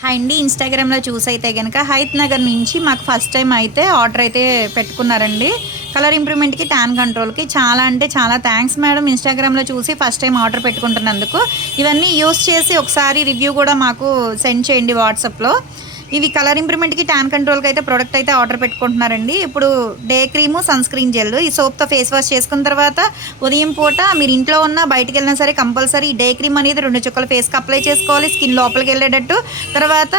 Hi అండి. ఇన్‌స్టాగ్రామ్‌లో చూసైతే గనక హైత్ నగర్ నుంచి మాకు ఫస్ట్ టైమ్ అయితే ఆర్డర్ అయితే పెట్టుకున్నారండి. Colour ఇంప్రూవ్‌మెంట్‌కి, tan కంట్రోల్‌కి. చాలా అంటే చాలా థాంక్స్ మేడం ఇన్‌స్టాగ్రామ్‌లో చూసి ఫస్ట్ టైమ్ ఆర్డర్ పెట్టుకుంటున్నందుకు. ఇవన్నీ యూజ్ చేసి ఒకసారి రివ్యూ కూడా మాకు సెండ్ చేయండి వాట్సాప్‌లో. ఇవి కలర్ ఇంప్రూవ్‌మెంట్‌కి, టాన్ కంట్రోల్‌కి అయితే ప్రొడక్ట్ అయితే ఆర్డర్ పెట్టుకుంటున్నారండి. ఇప్పుడు day cream, sunscreen gel ఈ సోప్‌తో ఫేస్ వాష్ చేసుకున్న తర్వాత ఉదయం పూట మీరు ఇంట్లో ఉన్నా బయటికెళ్ళినా సరే కంపల్సరీ డే క్రీమ్ అనేది 2 చుక్కలు ఫేస్‌కి అప్లై చేసుకోవాలి. స్కిన్ లోపలికెళ్ళేటట్టు. తర్వాత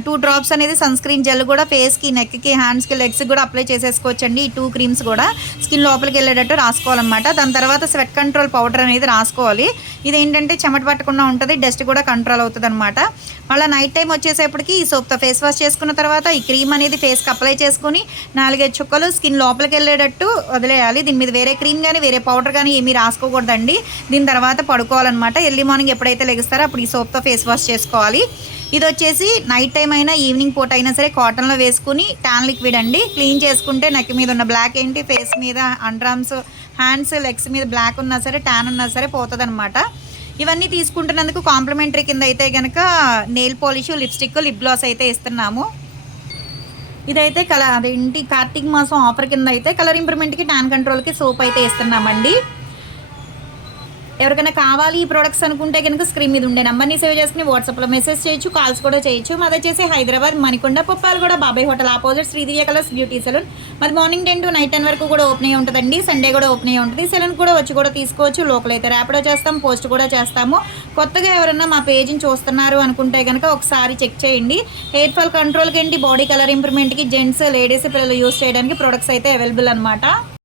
2 డ్రాప్స్ అనేది సన్ స్క్రీన్ జెల్ కూడా ఫేస్‌కి, నెక్‌కి, హ్యాండ్స్‌కి, లెగ్స్‌కి కూడా అప్లై చేసేసుకోవచ్చండి. ఈ 2 క్రీమ్స్ కూడా స్కిన్ లోపలికెళ్ళేటట్టు రాసుకోవాలన్నమాట. దాని తర్వాత స్వెట్ కంట్రోల్ పౌడర్ అనేది రాసుకోవాలి. ఇదేంటంటే చెమట పట్టకుండా ఉంటది. డస్ట్ కూడా కంట్రోల్ అవుతదనమాట. మళ్ళా నైట్ టైమ్ వచ్చేసేపటికి ఈ సోప్‌తో ఫేస్ వాష్ చేసుకున్న తర్వాత ఈ క్రీమ్ అనేది ఫేస్‌కి అప్లై చేసుకొని 4, 5 చుక్కలు స్కిన్ లోపలికెళ్ళేటట్టు వదిలేయాలి. దీని మీద వేరే క్రీమ్ గానీ, వేరే పౌడర్ గానీ ఏమీ రాసుకోకూడదండి. దీని తర్వాత పడుకోవాలన్నమాట. ఎర్లీ మార్నింగ్ ఎప్పుడైతే లెగుస్తారో అప్పుడు ఈ సోప్‌తో ఫేస్ వాష్ చేసుకోవాలి. ఇదొచ్చేసి నైట్ టైమ్ అయినా, ఈవినింగ్ పూట అయినా సరే కాటన్‌లో వేసుకొని టాన్ లిక్విడ్ అండి. క్లీన్ చేసుకుంటే నెక్ మీద ఉన్న బ్లాక్ ఏంటి, ఫేస్ మీద, అండర్ ఆర్మ్స్, హ్యాండ్స్, లెగ్స్ మీద బ్లాక్ ఉన్నా సరే, టాన్ ఉన్నా సరే పోతదనమాట. ఇవన్నీ తీసుకుంటున్నందుకు కాంప్లిమెంటరీ కింద అయితే గనక nail polish, lipstick, lip gloss అయితే ఇస్తున్నాము. ఇదైతే అదేంటి కార్తీక మాసం ఆఫర్ కింద అయితే కలర్ ఇంప్రూవ్‌మెంట్‌కి, టాన్ కంట్రోల్‌కి సోప్ అయితే ఇస్తున్నామండి. ఎవరికైనా కావాలి ఈ ప్రొడక్ట్స్ అనుకుంటే కనుక స్క్రీన్ మీద ఉండే నెంబర్ని సేవ్ చేసుకుని వాట్సాప్లో మెసేజ్ చేయొచ్చు, కాల్స్ కూడా చేయొచ్చు. మాది వచ్చేసి Hyderabad Manikonda, Puppalaguda, Babai hotel opposite Sridivya colours beauty salon. మాది మార్నింగ్ 10 to నైట్ 10 వరకు కూడా ఓపెన్ అయ్యి ఉంటుందండి. సండే కూడా ఓపెన్ అయ్యి ఉంటుంది. సెలూన్ కూడా వచ్చి కూడా తీసుకోవచ్చు. లోకల్ అయితే ర్యాపిడో చేస్తాం, పోస్ట్ కూడా చేస్తాము. కొత్తగా ఎవరన్నా మా పేజ్ని చూస్తున్నారు అనుకుంటే కనుక ఒకసారి చెక్ చేయండి. హెయిర్ ఫాల్ కంట్రోల్కి ఏంటి, బాడీ కలర్ ఇంప్రూవ్మెంట్కి, జెంట్స్, లేడీస్, పిల్లలు యూస్ చేయడానికి ప్రొడక్ట్స్ అయితే అవైలబుల్ అనమాట.